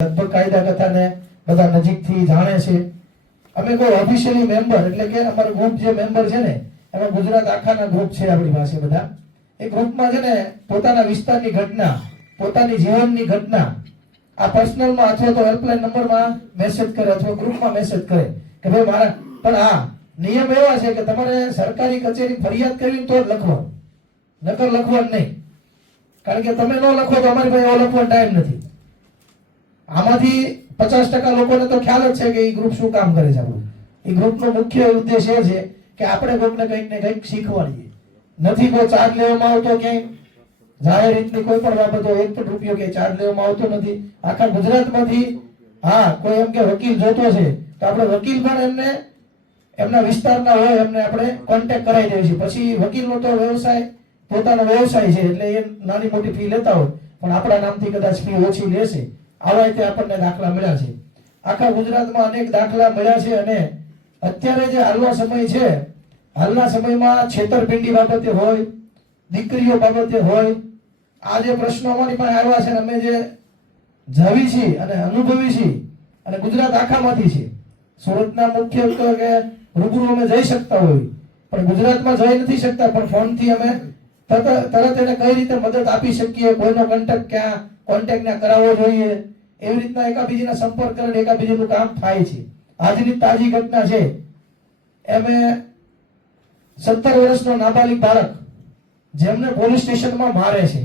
લગભગ કાયદા કથાને બધા નજીકથી જાણે છે. અમે કોઈ ઓફિશિયલી મેમ્બર એટલે કે અમારો ગ્રુપ જે મેમ્બર છે ને એમાં ગુજરાત આખાના ગ્રુપ છે આપણી પાસે બધા. એ ગ્રુપમાં છે ને પોતાના વિસ્તારની ઘટના, પોતાની જીવનની ઘટના આ પર્સનલમાં અથવા તો હેલ્પલાઇન નંબરમાં મેસેજ કરે અથવા ગ્રુપમાં મેસેજ કરે કે ભાઈ મારા. પણ હા, નિયમ એવા છે કે તમારે સરકારી કચેરી ફરિયાદ કરવી તો જ લખવાનું, નકર લખવાનું નહીં. કારણ કે તમે ન લખો તો અમારી પાસે એવો લખવાનો ટાઈમ નથી. આમાંથી 50% લોકોને તો ખ્યાલ જ છે કે એ ગ્રુપ શું કામ કરે છે. આપણું એ ગ્રુપનો મુખ્ય ઉદ્દેશ એ છે કે આપણે કોઈકને કંઈક ને કંઈક શીખવાડીએ. નથી કોઈ ચાર્જ લેવામાં આવતો ક્યાંય, જાહેર રીતની કોઈ પણ બાબતો 1 પણ રૂપિયો કે ચાર્જ લેવામાં આવતો નથી. આખા ગુજરાતમાંથી હા કોઈ એમ કે વકીલ જોતો છે તો આપણે વકીલ પણ એમને એમના વિસ્તારના હોય એમને આપણે કોન્ટેક્ટ કરાવી દઈએ છીએ. પછી વકીલનો તો વ્યવસાય પોતાનો વ્યવસાય છે એટલે એ નાની મોટી ફી લેતા હોય પણ આપણા નામથી કદાચ ફી ઓછી લેશે. આવા રીતે આપણને દાખલા મળ્યા છે. આખા ગુજરાતમાં અનેક દાખલા મળ્યા છે. અને અત્યારે જે હાલનો સમય છે, હાલના સમયમાં છેતરપિંડી બાબતે હોય, દીકરીઓ બાબતે હોય, આ જે પ્રશ્નો અમારી પાસે આવ્યા છે અમે જે જાવી છીએ અને અનુભવી છીએ અને ગુજરાત આખામાંથી છે. સુરતના મુખ્ય કે રૂબરૂ અમે જઈ શકતા હોય પણ ગુજરાતમાં જઈ નથી શકતા, પણ ફોનથી અમે તરત એને કઈ રીતે મદદ આપી શકીએ, કોઈનો કોન્ટેક્ટ ક્યાં કરાવવો જોઈએ, એવી રીતના એકાબીજીના સંપર્ક કરીને એકાબીજીનું કામ થાય છે. આજની તાજી ઘટના છે એમે 17 વર્ષનો નાબાલિગ બાળક જેમને પોલીસ સ્ટેશનમાં મારે છે.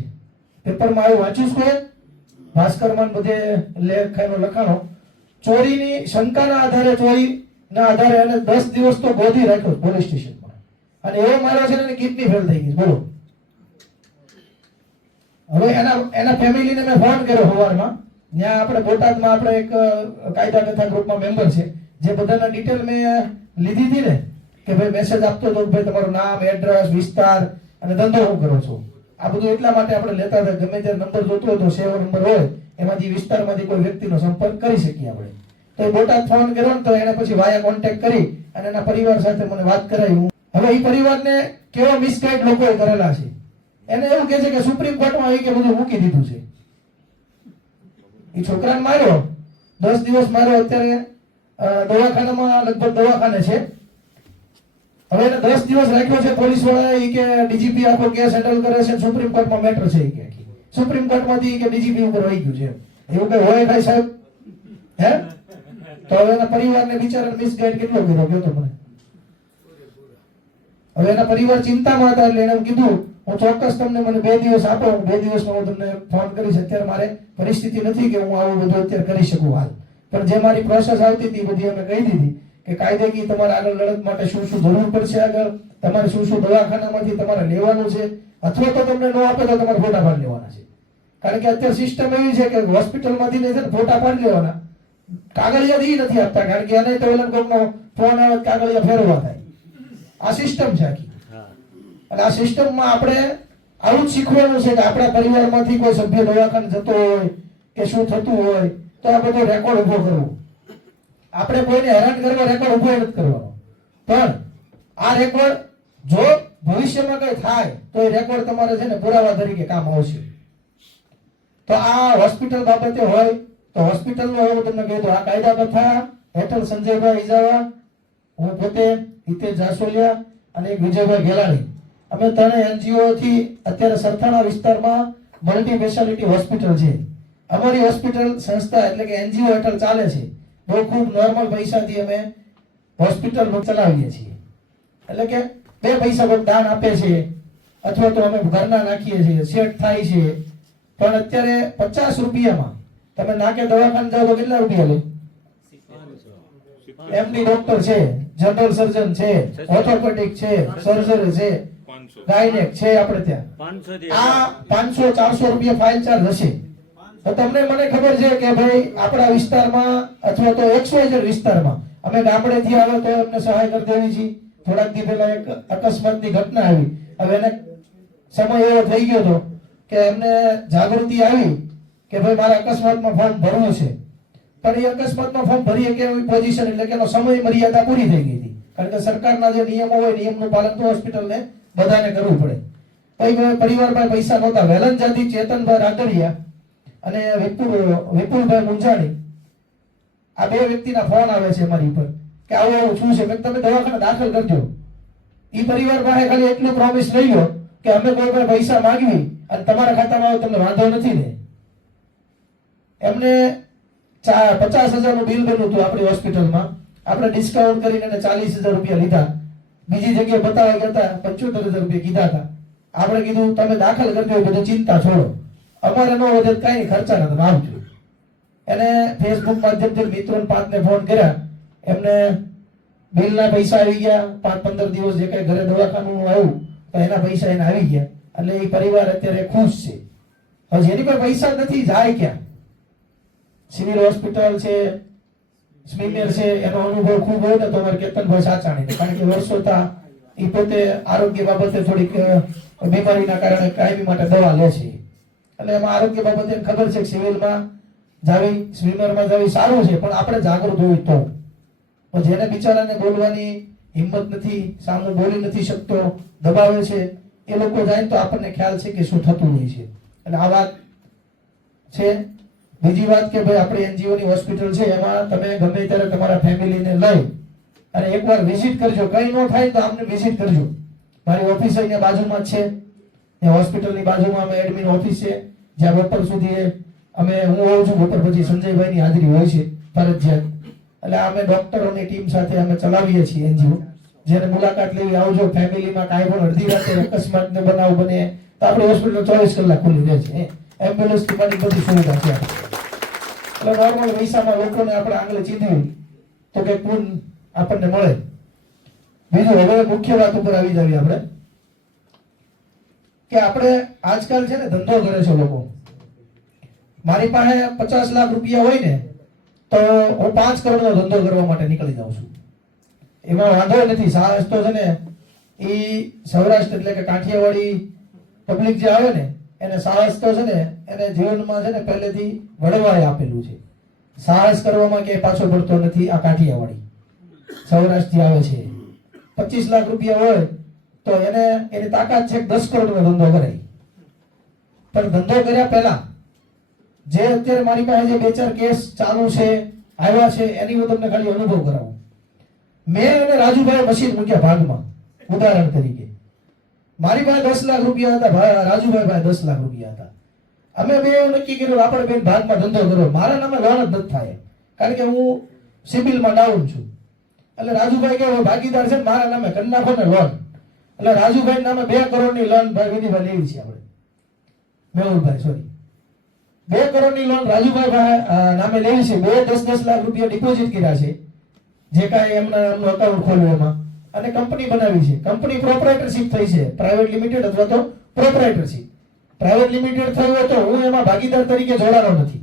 પેપરમાં આવ્યું, વાંચ્યું છે કોઈ? ભાસ્કરમાં બધે લેખાનો લખાણો. ચોરીની શંકાના આધારે, ચોરીના આધારે એને 10 દિવસ તો ગોધી રાખ્યો પોલીસ સ્ટેશનમાં અને એવો માર્યો છે ને કિડની ફેલ થઈ ગઈ. બોલો. હવે એના ફેમિલીને મેં ફોન કર્યો સવારમાં. ત્યાં આપણે બોટાદમાં આપણે એક કાયદા કથા ગ્રુપમાં મેમ્બર છે જે બધાના ડિટેલ મેં લીધી હતી ને કે ભાઈ મેસેજ આપતો હતો કે ભાઈ તમારું નામ, એડ્રેસ, વિસ્તાર અને ધંધો શું કરો છો. આ બધું એટલા માટે આપણે લેતા હતા ગમે ત્યારે નંબર જોતો હોય તો સેવ નંબર હોય એમાંથી વિસ્તારમાંથી કોઈ વ્યક્તિનો સંપર્ક કરી શકીએ આપણે. તો એ બોટાદ ફોન કર્યો ને તો એને પછી વાયા કોન્ટેક્ટ કરી અને એના પરિવાર સાથે મને વાત કરાવી. હવે એ પરિવારને કેવા મિસગાઈડ લોકોએ કરેલા છે. એને એવું કહે છે કે સુપ્રીમ કોર્ટમાં આવી કે બધું મૂકી દીધું છે. એ છોકરાને માર્યો, 10 દિવસ માર્યો, અત્યારે દવાખાનામાં લગભગ દવાખાને છે. હવે એને 10 દિવસ રાખ્યો છે પોલીસ વાળા કે ડીજીપી આખો કેસ હેન્ડલ કરે છે, સુપ્રીમ કોર્ટમાં મેટર છે કે સુપ્રીમ કોર્ટમાંથી કે ડીજીપી ઉપર વહી ગયું છે. એવું કઈ હોય ભાઈ સાહેબ? હે? તો હવે એના પરિવારને બિચારાને મિસગાઈડ કેટલો કર્યો ગયો તો મને. હવે એના પરિવાર ચિંતામાં હતા એટલે એને કીધું હું ચોક્કસ તમને મને 2 દિવસ આપો, હું 2 દિવસમાં હું તમને ફોન કરીશ. અત્યારે મારે પરિસ્થિતિ નથી કે હું આવું બધું અત્યારે કરી શકું હાલ, પણ જે મારી પ્રોસેસ આવતી હતી બધી અમે કહી દીધી કે કાયદેકી તમારે આગળ લડત માટે શું શું જરૂર પડશે, આગળ તમારે શું શું દવાખાનામાંથી તમારે લેવાનું છે, અથવા તો તમને ન આપે તો તમારે ફોટા પાડી લેવાના છે. કારણ કે અત્યારે સિસ્ટમ એવી છે કે હોસ્પિટલમાંથી ને ફોટા પાડી લેવાના, કાગળિયા ઈ નથી આપતા. કારણ કે એને તો ઓલા કોકનો ફોન આવે કાગળિયા ફેરવવા થાય. આ સિસ્ટમ છે આખી. અને આ સિસ્ટમમાં આપણે આવું જ શીખવાનું છે કે આપણા પરિવારમાંથી કોઈ સભ્ય દવાખાને જતો હોય કે શું થતું હોય તો આ બધો રેકોર્ડ ઉભો કરવો. આપણે કોઈને હેરાન કરવા રેકોર્ડ ઉભો નથી કરવાનો, પણ આ રેકોર્ડ જો ભવિષ્યમાં કઈ થાય તો એ રેકોર્ડ તમારે છે ને પુરાવા તરીકે કામ આવશે. તો આ હોસ્પિટલ બાબતે હોય તો હોસ્પિટલનો હું તમને કહી દઉં, આ કાયદા કથા હેઠળ સંજયભાઈ ઇજાવા, હું પોતે હિતેશ જાસોલિયા અને એક વિજયભાઈ ગેલાણી, અમે 3 NGO થી અત્યારે સરથાણા વિસ્તારમાં મલ્ટી સ્પેશિયાલિટી હોસ્પિટલ છે. અમારી હોસ્પિટલ સંસ્થા એટલે કે NGO હેઠળ ચાલે છે. બહુ ખૂબ નોર્મલ પૈસાથી અમે હોસ્પિટલ ચલાવીએ છીએ. એટલે કે 2 પૈસા કોઈ દાન આપે છે અથવા તો અમે ઘરના નાખીએ છીએ, સેટ થાય છે. પણ અત્યારે 50 રૂપિયામાં તમે નાકે દવાખાને જાઓ તો કેટલા રૂપિયા લે? એમડી ડોક્ટર છે, જનરલ સર્જન છે, ઓર્થોપેડિક છે, સર્જરી છે, ગાયનેક છે. આપણે ત્યાં આ 500-400 રૂપિયા ફાઇલ ચાર્જ હશે. તો તમને મને ખબર છે કે ભાઈ આપણા વિસ્તારમાં અથવા તો XYZ વિસ્તારમાં અમે ગામડેથી આવે તો એમને સહાય કરી દેવી છે. થોડાક દી પહેલા એક અકસ્માતની ઘટના આવી. હવે એને સમય એવો થઈ ગયો હતો કે એમને જાગૃતિ આવી કે ભાઈ મારે અકસ્માતમાં ફોર્મ ભરવું છે, પણ એ અકસ્માતમાં ફોર્મ ભરીએ કે એવી પોઝિશન એટલે કે એનો સમય મર્યાદા પૂરી થઈ ગઈ હતી. કારણ કે સરકારના જે નિયમો હોય નિયમનું પાલન તો હોસ્પિટલને બધાને કરવું પડે. પછી પરિવારમાં પૈસા નહોતા. વેલન જાતિ ચેતનભાઈ રાદડિયા અને વિપુલભાઈ મુંજાણી, આ બે વ્યક્તિના ફોન આવે છે અમારી ઉપર કે આવું આવું શું છે, તમે દવાખાને દાખલ કરજો. એ પરિવાર પાસે ખાલી એટલું પ્રોમિસ લઈ લો કે અમે કોઈ પણ પૈસા માંગવી અને તમારા ખાતામાં આવે તમને વાંધો નથી ને. એમને 50,000 નું બિલ બન્યું હતું આપણી હોસ્પિટલમાં. આપણે ડિસ્કાઉન્ટ કરીને એને 40,000 રૂપિયા લીધા. બીજી જગ્યાએ બતાવવા ગયા હતા 75,000 રૂપિયા કીધા હતા. આપણે કીધું તમે દાખલ કરજો, એ બધું ચિંતા છોડો, અમારે ન વધે કઈ ખર્ચા નથી આવજો. એને ફેસબુક માધ્યમથી મિત્રોને 5 ફોન કર્યા, એમને બિલના પૈસા આવી ગયા. 5-15 દિવસ જે કઈ ઘરે દવાખાનું આવ્યું તો એના પૈસા એને આવી ગયા. એટલે એ પરિવાર અત્યારે ખુશ છે. હવે જેની પર પૈસા નથી જાય ક્યાં? સિવિલ હોસ્પિટલ છે, સ્મીમેર છે, એનો અનુભવ ખૂબ હોય ને તો અમારે કેતનભાઈ સાચાણી, કારણ કે વર્ષોથી એ પોતે આરોગ્ય બાબતે થોડીક બીમારીના કારણે કાયમી માટે દવા લે છે. એટલે એમાં આરોગ્ય બાબતે ખબર છે કે સિવિલમાં જાવી, સ્મીમરમાં જાવી સારું છે, પણ આપણે જાગૃત હોઈએ તો. જેને બિચારાને બોલવાની હિંમત નથી, સામું બોલી નથી શકતો, દબાવે છે, એ લોકો જાય તો આપણને ખ્યાલ છે કે શું થતું હોય છે. અને આ વાત છે. બીજી વાત કે ભાઈ આપણી એનજીઓ ની હોસ્પિટલ છે, એમાં તમે ગમે ત્યારે તમારા ફેમિલીને લઈ અને એકવાર વિઝિટ કરજો. કઈ ન થાય તો આમને વિઝિટ કરજો. મારી ઓફિસ અહીંયા બાજુમાં જ છે, ત્યાં હોસ્પિટલની બાજુમાં અમે એડમિન ઓફિસ છે, જ્યાં બપોર સુધી અમે હું હોઉં છું, બપોર પછી સંજયભાઈની હાજરી હોય છે ફરજિયાત. એટલે અમે ડોક્ટરોની ટીમ સાથે અમે ચલાવીએ છીએ એનજીઓ. જેને મુલાકાત લેવી આવજો. ફેમિલીમાં કાંઈ પણ અડધી રાતે અકસ્માતનો બનાવ બને તો આપણી હોસ્પિટલ 24 કલાક ખુલ્લી રહે છે. એમ્બ્યુલન્સ ની બધી સુવિધા છે. એટલે નોર્મલ પૈસામાં લોકોને આપણે આંગળે ચીંધવી તો કે કોણ આપણને મળે. બીજું હવે મુખ્ય વાત ઉપર આવી જાવી આપણે કે આપણે આજકાલ છે ને ધંધો કરે છે લોકો. મારી પાસે 50 લાખ રૂપિયા હોય ને તો હું 5 કરોડનો ધંધો કરવા માટે નીકળી જાઉં છું. એમાં વાંધો નથી. સાહસ તો છે ને એ સૌરાષ્ટ્ર એટલે કે કાઠિયાવાડી પબ્લિક જે આવે ને એને સાહસ તો છે ને એને જીવનમાં છે ને પહેલેથી વડવાએ આપેલું છે. સાહસ કરવામાં ક્યાંય પાછો પડતો નથી. આ કાઠિયાવાડી સૌરાષ્ટ્રથી આવે છે. 25 લાખ રૂપિયા હોય તો એને એની તાકાત છે 10 કરોડનો ધંધો કરાય. પણ ધંધો કર્યા પહેલા જે અત્યારે મારી પાસે જે 2-4 કેસ ચાલુ છે, આવ્યા છે, એની હું તમને ખાલી અનુભવ કરાવું. મેં અને રાજુભાઈ મશીન મૂક્યા ભાગમાં. ઉદાહરણ તરીકે મારી પાસે 10 લાખ રૂપિયા હતા, રાજુભાઈ પાસે 10 લાખ રૂપિયા હતા. અમે બે એવું નક્કી કર્યું આપણે બે ભાગમાં ધંધો કરો. મારા નામે લોન જ નથી થાય, કારણ કે હું સિબિલમાં ડાઉન છું. એટલે રાજુભાઈ કે ભાગીદાર છે મારા નામે કરી નાખો ને લોન. એટલે રાજુભાઈ નામે 2 કરોડની લોન ભાઈ વિધિભાઈ લેવી છે આપણે. મેહુલભાઈ સોરી 2 કરોડની લોન રાજુભાઈ નામે લેવી છે. 10-10 લાખ રૂપિયા ડિપોઝિટ કર્યા છે, જે કાંઈ એમનું અકાઉન્ટ ખોલ્યું એમાં, અને કંપની બનાવી છે. કંપની પ્રોપરાઇટરશિપ થઈ છે, પ્રાઇવેટ લિમિટેડ અથવા તો પ્રોપરાઇટરશિપ. પ્રાઇવેટ લિમિટેડ થયું હોય તો હું એમાં ભાગીદાર તરીકે જોડાનો નથી.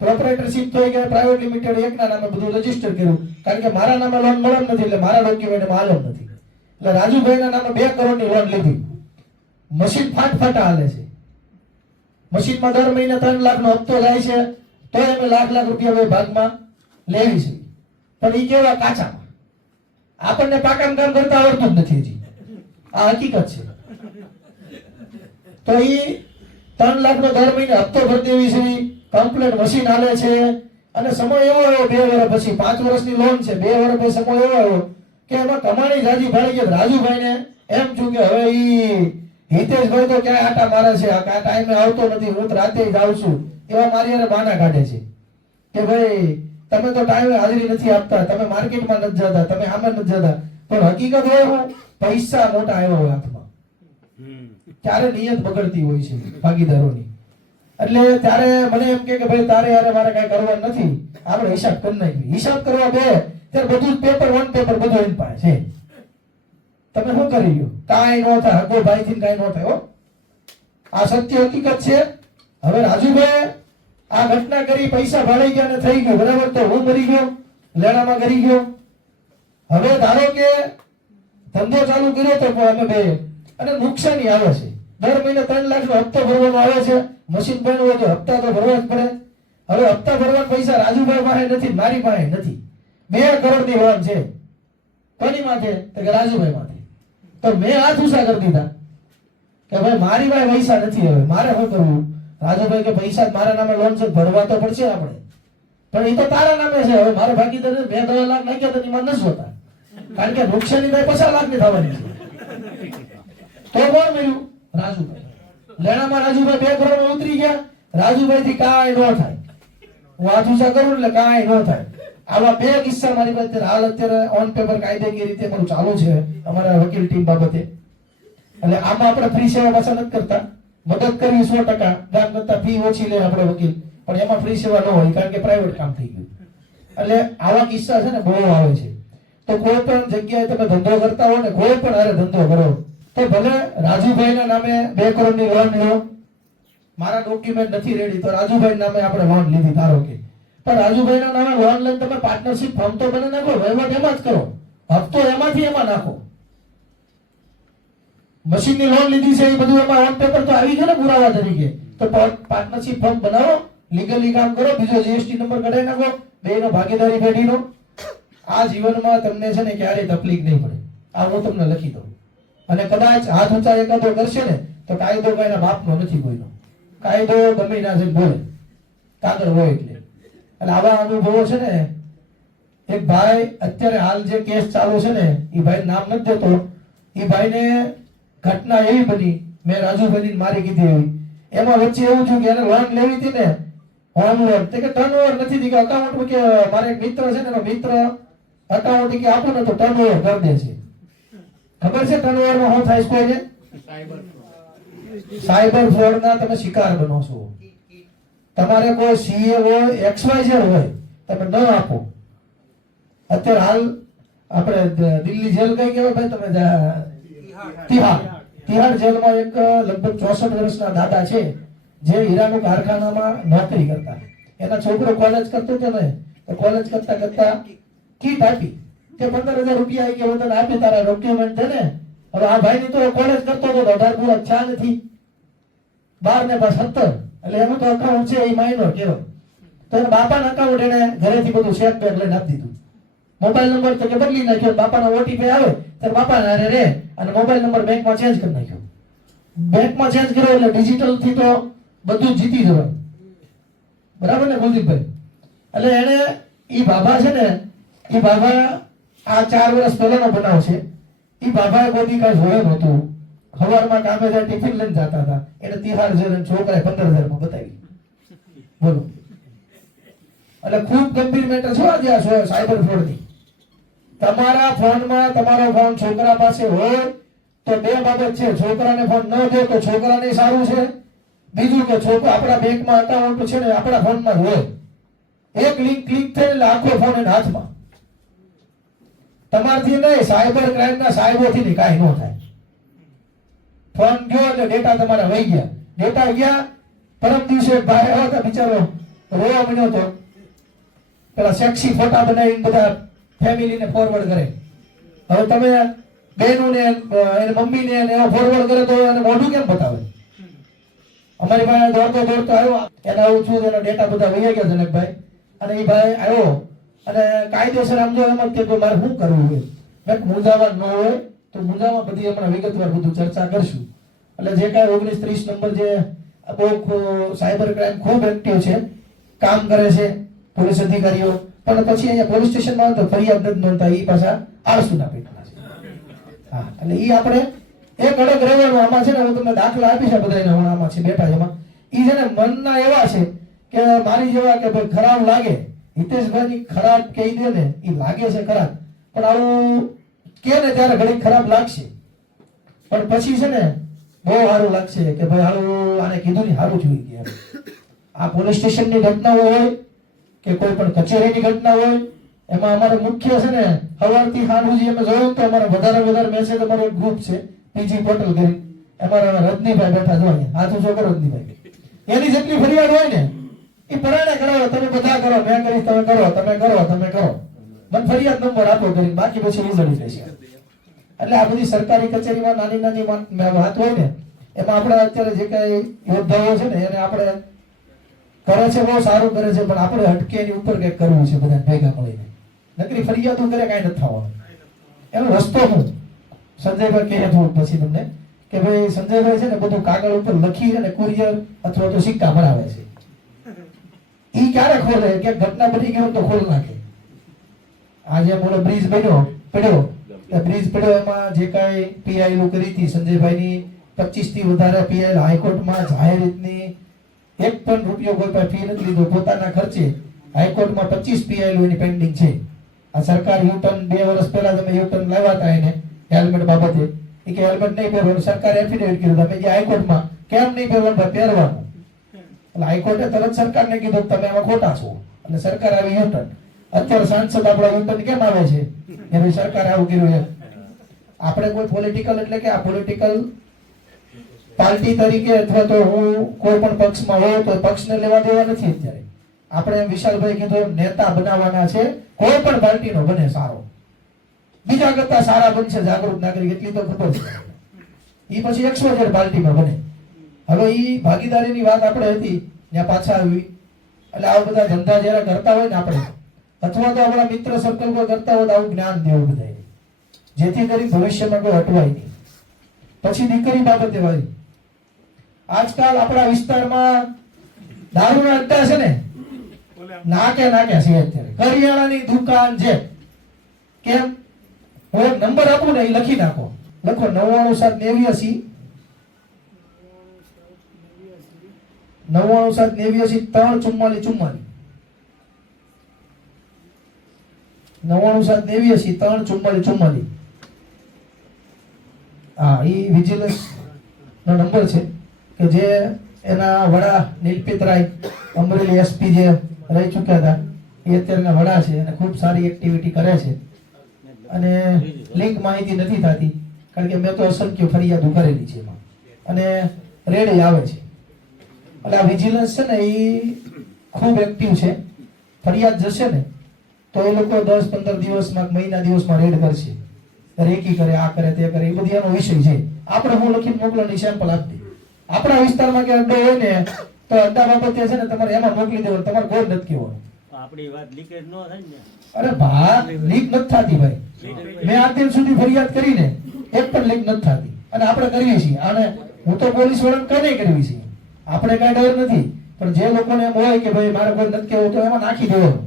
પ્રોપરાઇટરશિપ થઈ ગયા, પ્રાઇવેટ લિમિટેડ એકના નામે બધું રજીસ્ટર કર્યું, કારણ કે મારા નામે લોન મળે નથી, એટલે મારા ડોક્યુમેન્ટમાં હાલે નથી. એટલે રાજુભાઈના નામે 2 કરોડની લોન લીધી. મશીન ફાટફાટા હાલે છે. મશીનમાં દર મહિને 3 લાખનો હપ્તો જાય છે, તો અમે લાખ રૂપિયા ભાગમાં લેવી છે. પણ એ કેવા કાચા, આપણને પાકામ કામ કરતા આવડતું જ નથી હજી. આ હકીકત છે. તો એ 3 લાખનો દર મહિને હપ્તો ભરી દેવી છે. કમ્પ્લેટ મશીન હાલે છે. અને સમય એવો આવ્યો 2 વર્ષ પછી, 5 વર્ષની લોન છે, 2 વર્ષ પછી સમય એવો આવ્યો કે એમાં કમાણી જાજી ભાળી ગઈ. રાજુભાઈને એમ થયું કે હવે હિતેશભાઈ તો ક્યાંય આટા મારે છે, આ ટાઈમે આવતો નથી, હું રાતે જાઉં છું. એવા મારી યાર બહાના કાઢે છે કે ભાઈ તમે તો ટાઈમે હાજરી નથી આપતા, તમે માર્કેટમાં નથી જતા, તમે આમાં નથી જતા. પણ હકીકત હોય હું પૈસા મોટા આવ્યા હોય હાથમાં, ત્યારે નિયત બગડતી હોય છે ભાગીદારોની. એટલે ત્યારે મને એમ કે ભાઈ તારે યાર મારે કઈ કરવાનું નથી, આપણે હિસાબ કરી નાખીએ. હિસાબ કરવા બે ત્યારે બધું પેપર વન પેપર બધું એની પાસે છે. તમે શું કરી લ્યો? કાંઈ ન થાય. હગો ભાઈ થી કાંઈ ન થાય હો. આ સત્ય હકીકત છે. હવે રાજુભાઈ આ ઘટના કરી, પૈસા ભાળી ગયા ને થઈ ગયું બરાબર, તો હું મરી ગયો, લેણામાં કરી ગયો. હવે ધારો કે ધંધો ચાલુ કર્યો તો અમે બે, અને નુકસાની આવે છે. દર મહિને 3 લાખનો હપ્તો ભરવાનો આવે છે. મશીન બન્યું હોય તો હપ્તા તો ભરવા જ પડે. હવે હપ્તા ભરવાના પૈસા રાજુભાઈ પાસે નથી, મારી પાસે નથી. 2 કરોડની લોન છે. કોની માથે? તો કે રાજુભાઈ માથે. તો મેં હાથ ઊંચા કરી દીધા કે ભાઈ મારી પાસે પૈસા નથી, હવે મારે શું કરવું? રાજુભાઈ કે પૈસા મારા નામે લોન છે, ભરવા તો પડશે આપણે, પણ એ તો તારા નામે છે. હવે મારા ભાગીદાર 2-2 લાખ નાખ્યા તો એમાં નથી હોતા, કારણ કે નુકસાની ભાઈ 50 લાખની થવાની છે. તો કોણ મળ્યું? રાજુભાઈ. લેણામાં રાજુભાઈ 2 કરોડ ઉતરી ગયા. રાજુભાઈ થી કાંઈ ન થાય. હું હાથ ઊંચા કરું એટલે કાંઈ ન થાય. આવા 2 કિસ્સા મારી પાસે હાલ અત્યારે ઓન પેપર કાયદેકીય રીતે મારું ચાલુ છે અમારા વકીલ ટીમ બાબતે. એટલે આમાં આપણે ફ્રી સેવા પાછા નથી કરતા, મદદ કરવી 100%, ગામ કરતા ફી ઓછી લે આપણે વકીલ, પણ એમાં ફ્રી સેવા ન હોય કારણ કે પ્રાઇવેટ કામ થઈ ગયું. એટલે આવા કિસ્સા છે ને બહુ આવે છે. તો કોઈ પણ જગ્યાએ તમે ધંધો કરતા હો ને, કોઈ પણ હારે ધંધો કરો તો ભલે રાજુભાઈના નામે 2 કરોડની લોન લો, મારા ડોક્યુમેન્ટ નથી રેડી તો રાજુભાઈ નામે આપણે લોન લીધી ધારો કે, પણ રાજુભાઈના નામે લોન લઈને તમે પાર્ટનરશિપ ફોર્મ તો બને નાખો, વહીવટ એમાં જ કરો, હપ્તો એમાંથી એમાં નાખો. મશીનની લોન લીધી છે એ બધું એમાં ઓન પેપર તો આવી ગયો ને પુરાવા તરીકે, તો પાર્ટનરશિપ ફોર્મ બનાવો, લીગલી કામ કરો, બીજો જીએસટી નંબર કઢાઈ નાખો, બેનો ભાગીદારી પેઢીનો. આ જીવનમાં તમને છે ને ક્યારેય તકલીફ નહીં પડે. આ હું તમને લખી દઉં. અને કદાચ હાથ ઊંચા એકાદો કરશે ને તો કાયદો કોઈના બાપનો નથી, કોઈનો કાયદો ગમે ના છે બોલે, કાગળ હોય એટલે. એટલે આવા અનુભવો છે ને. એક ભાઈ અત્યારે હાલ જે કેસ ચાલુ છે ને એ ભાઈ નામ નથી દેતો, એ ભાઈને ઘટના એવી બની, મેં રાજુભાઈની મારી કીધી એવી, એમાં વચ્ચે એવું થયું કે એને લોન લેવી હતી ને, હોમ લોન, તે કે ટર્નઓવર નથી થઈ, કે અકાઉન્ટ કે મારે એક મિત્ર છે ને એનો મિત્ર અકાઉન્ટ કે આપો ને તો ટર્નઓવર કરી દે છે. ખબર છે ટર્નઓવર માં શું થાય છે કોઈને? સાયબર ફ્રોડ ના તમે શિકાર બનો છો. તમારે કોઈ સીએ હોય, XYZ હોય, તમે ન આપો. અત્યારે હાલ આપણે દિલ્હી જેલ કઈ કહેવાય ભાઈ તમે? તિહાડ જેલમાં એક લગભગ 64 વર્ષના દાદા છે જે હીરાનું કારખાનામાં નોકરી કરતા. એના છોકરો કોલેજ કરતો હતો ને, તો કોલેજ કરતા કરતા કીટ આપી, તે 15,000 રૂપિયા આવી ગયા, તને આપી, તારા ડોક્યુમેન્ટ છે ને. હવે આ ભાઈ ની તો કોલેજ કરતો હતો, 18 પૂરા થયા નથી, 12 ને 17, એટલે એનું તો અકાઉન્ટ છે એ માઇનર કહેવાય. તો એના બાપાના અકાઉન્ટ એને ઘરેથી બધું ચેક બેક લઈને આપી દીધું. મોબાઈલ નંબર તો કે બદલી નાખ્યો, બાપાના ઓટીપી આવે ત્યારે બાપાના હારે રે, અને મોબાઈલ નંબર બેંકમાં ચેન્જ કરી નાખ્યો. બેંકમાં ચેન્જ કર્યો એટલે ડિજિટલ થી તો બધું જીતી જવાય. બરાબર ને કુલદીપભાઈ? એટલે એને ઈ બાબા છે ને, ઈ બાબા આ 4 વર્ષ પહેલાનો બનાવ છે. ઈ બાબાએ કોઈ કાંઈ જોયું નહોતું, સવારમાં કામે જાય ટિફિન લઈને જતા હતા, એને તિહાડ જેલ છોકરાએ 15,000 માં બતાવી. બોલો. એટલે ખૂબ ગંભીર મેટર છે આજે આ સાયબર ફ્રોડ ની. તમારા ફોનમાં તમારો ફોન છોકરા પાસે હોય તો 2 બાબત છે, છોકરાને ફોન ન દે તો છોકરાને સારું છે, બીજું કે છોકરા આપણા બેંકમાં અકાઉન્ટ છે ને આપણા ફોનમાં હોય, એક લિંક ક્લિક થઈ એટલે આખો ફોન એના હાથમાં. તમારથી નહીં, સાયબર ક્રાઇમ ના સાહેબોથી નહીં, કાંઈ ન થાય. ફોન ગયો એટલે ડેટા તમારા વહી ગયા, ડેટા ગયા. પરમ દિવસે ભાઈ આવ્યો હતો, બિચારો રોવા મળ્યો હતો, પેલા સેક્સી ફોટા બનાવીને બધા ફેમિલીને ફોરવર્ડ કરે. હવે તમે બહેનોને એને મમ્મીને એવો ફોરવર્ડ કરે તો એને મોઢું કેમ બતાવે? અમારી પાસે દોડતો દોડતો આવ્યો, એને આવું છું, એનો ડેટા બધા વહી ગયા જનકભાઈ. અને એ ભાઈ આવ્યો અને કાયદેસર આમ જો એમ જ કે મારે શું કરવું હોય, મેં મૂંઝાવા ન હોય તો મૂંઝામાં બધી હમણાં વિગતવાર બધું ચર્ચા કરશું. એટલે જે કાંઈ 1930 નંબર જે બહુ સાયબર ક્રાઇમ ખૂબ એક્ટિવ છે, કામ કરે છે પોલીસ અધિકારીઓ, પણ પછી અહીંયા પોલીસ સ્ટેશનમાં તો ફરિયાદ નથી નોંધતા, એ પાછા આળસુના પેટના છે. હા, એટલે એ આપણે એક અડગ રહેવાનું. આમાં છે ને હું તમને દાખલા આપી છે બધાને, હમણાં આમાં છે બેઠા એમાં, એ છે ને મનના એવા છે કે મારી જેવા કે ભાઈ ખરાબ લાગે, હિતેશભાઈની ખરાબ કહી દે ને એ લાગે છે ખરાબ, પણ આવું કે ને ત્યારે ઘડી ખરાબ લાગશે, પણ પછી છે ને બહુ સારું લાગશે કે ભાઈ હારું આને કીધું ને સારું જોઈ ગયા. આ પોલીસ સ્ટેશનની ઘટનાઓ હોય કે કોઈ પણ કચેરીની ઘટના હોય, એમાં અમારે મુખ્ય છે ને સવારથી સાંજ સુધી અમે જોયું તો અમારે વધારે મેસેજ, અમારો એક ગ્રુપ છે પીજી પોર્ટલ કરી, અમારા રજનીભાઈ બેઠા જો અહીંયા, હાથ ઊંચો કરો રજનીભાઈ, એની જેટલી ફરિયાદ હોય ને એ પરાણે કરાવો, તમે બધા કરો, મેં કરીશ તમે કરો, તમે કરો, તમે કરો, મને ફરિયાદ નંબર આપો કરીને, બાકી પછી રિઝલ્ટ લેશે. એટલે આ બધી સરકારી કચેરીમાં નાની નાની વાત હોય ને, એમાં આપણે અત્યારે જે કઈ યોદ્ધાઓ છે ને એને આપણે કરે છે બહુ સારું કરે છે, પણ આપણે હટકે એની ઉપર કંઈક કરવું છે બધા ભેગા મળીને. નકરી ફરિયાદો કરે કાંઈ નથી થવાનું. એનો રસ્તો હું સંજયભાઈ કહે થોડું પછી તમને કે ભાઈ સંજયભાઈ છે ને બધું કાગળ ઉપર લખી અને કુરિયર અથવા તો સિક્કા ભરાવે છે. ઈ ક્યારે ખોલે કે ઘટના બની ગયો તો ખોલ નાખે. આજે બોલો બ્રિજ પડ્યો બ્રિજ પડ્યો એમાં જે કાંઈ પીઆઈ નું કરી હતી સંજયભાઈની 25 થી વધારે પીઆઈ હાઈકોર્ટમાં જાહેર રીતની એક પણ રૂપિયો કોઈ પાસે ફી નથી લીધો, પોતાના ખર્ચે હાઈકોર્ટમાં 25 પીઆઈ એની પેન્ડિંગ છે. આ સરકાર યુટર્ન 2 વર્ષ પહેલા તમે યુટર્ન લાવ્યા હતા એને હેલ્મેટ બાબતે, એ કે હેલ્મેટ નહીં પહેરવાનું, સરકારે એફિડેવિટ કીધું તમે જે હાઈકોર્ટમાં કેમ નહીં પહેરવાનું, પહેરવાનું. એટલે હાઈકોર્ટે તરત સરકારને કીધું તમે એમાં ખોટા છો, એટલે સરકાર આવી યુટર્ન. અત્યારે સાંસદ આપણા યુટર્ન કેમ આવે છે કે ભાઈ સરકારે આવું કર્યું એમ. આપણે કોઈ પોલિટિકલ એટલે કે આ પોલિટિકલ પાર્ટી તરીકે અથવા તો હું કોઈ પણ પક્ષમાં હોય તો પક્ષને લેવા દેવા નથી. અત્યારે આપણે એમ વિશાલભાઈ કીધું એમ નેતા બનાવવાના છે, કોઈ પણ પાર્ટીનો બને સારો, બીજા કરતા સારા બનશે જાગૃત નાગરિક, એટલી તો ખબર છે. ઈ પછી 100 પાર્ટીમાં બને. હવે ઈ ભાગીદારીની વાત આપણે હતી ત્યાં પાછા આવી. એટલે આવા બધા ધંધા જયારે કરતા હોય ને આપણે, અથવા તો આપણા મિત્ર સર્કલ કોઈ કરતા હોય તો આવું જ્ઞાન દેવું બધાય, જેથી કરી ભવિષ્યમાં કોઈ અટવાય નહીં. પછી દીકરી બાબતે ભાઈ, આજકાલ આપણા વિસ્તારમાં દારૂના અડ્ડા છે ને નાકે છે. અત્યારે કરિયાણાની દુકાન છે. કેમ? હું એક નંબર આપું ને એ લખી નાખો, લખો 99789 34444 99789 હા, એ વિજિલન્સ નો નંબર છે કે જે એના વડા નીલપિત રાય અમરેલી એસપી જે રહી ચૂક્યા હતા એ અત્યારના વડા છે અને ખૂબ સારી એક્ટિવિટી કરે છે. અને લિંક માહિતી નથી થતી કારણ કે મેં તો અસંખ્ય ફરિયાદો કરેલી છે એમાં, અને રેડ આવે છે. એટલે આ વિજિલન્સ છે ને એ ખૂબ એક્ટિવ છે. ફરિયાદ જશે ને તો એ લોકો 10-15 દિવસમાં મહિના દિવસમાં રેડ કરશે, રેકી કરે, આ કરે તે કરે, એ બધી એનો વિષય છે. આપણે હું લખીને મોકલવાની સેમ્પલ આપી દે. આપણા વિસ્તારમાં કે અડ્ડો હોય ને તો અડ્ડા બાબતે છે ને તમારે એમાં મોકલી દેવાનું, તમારે કોઈ નથી કહેવાનું. આપણી વાત લીકેજ ન થાય ને. અરે ભાઈ લીક નથી થતી ભાઈ. મેં આજ દિન સુધી ફરિયાદ કરીને એક પણ લીક નથી થતી, અને આપણે કરીએ છીએ. અને હું તો પોલીસ વાળાને કઈ નહીં કરવી છે, આપણે કઈ ડર નથી. પણ જે લોકોને એમ હોય કે ભાઈ મારે કોઈ નથી કહેવું તો એમાં નાખી દેવાનું,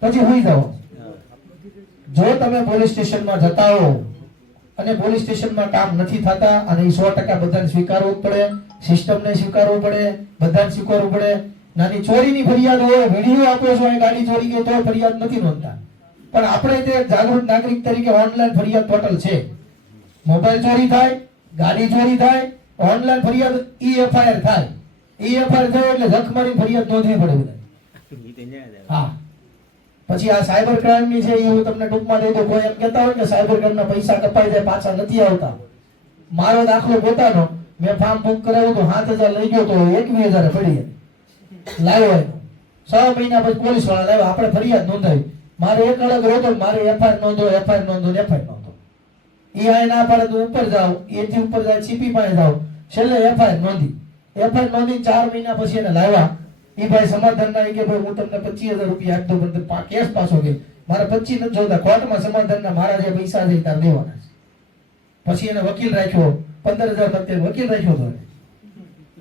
પછી હુઈ જાઓ. જો તમે પોલીસ સ્ટેશનમાં જતા હો અને પોલીસ સ્ટેશનમાં કામ નથી થતા, અને એ 100% બધાને સ્વીકારવું પડે, સિસ્ટમને સ્વીકારવું પડે, બધાને સ્વીકારવું પડે. નાની ચોરીની ફરિયાદ હોય, વિડીયો આપો છો એ ગાડી ચોરી ગઈ તો ફરિયાદ નથી નોંધતા, પણ આપણે તે જાગૃત નાગરિક તરીકે ઓનલાઈન ફરિયાદ પોર્ટલ છે. મોબાઈલ ચોરી થાય, ગાડી ચોરી થાય, ઓનલાઈન ફરિયાદ EFIR થાય. EFIR થાય એટલે જખ મારી ફરિયાદ નોંધવી પડે બધા. હા, પછી આ સાયબર ક્રાઇમ ની છે એ હું તમને ટૂંકમાં દઈ દઉં. કોઈ એમ કહેતા હોય કે સાયબર ક્રાઇમ ના પૈસા કપાઈ જાય, પાછા નથી આવતા. મારો દાખલો પોતાનો, મેં ફાર્મ બુક કરાવ્યું તો 7000 લઈ ગયો તો 21000 પડી લાવ્યો. 6 મહિના પછી પોલીસ વાળા લાવ્યા, આપણે ફરિયાદ નોંધાવી. મારે એક અલગ રોતો, મારે FIR નોંધો, FIR નોંધો, FIR નોંધો. એ આ ના પાડે તો ઉપર જાવ, એથી ઉપર જાય CP પાસે જાવ, છેલ્લે FIR નોંધી. FIR નોંધી 4 મહિના પછી એને લાવ્યા. એ ભાઈ સમાધાન ના કે ભાઈ હું તમને 25000 રૂપિયા આપી દઉં, પણ કેસ પાછો કે મારે 25 નથી જોતા, કોર્ટમાં સમાધાન ના મારા જે પૈસા છે તાર દેવાના છે. પછી એને વકીલ રાખ્યો, 15000 રૂપિયા વકીલ રાખ્યો તો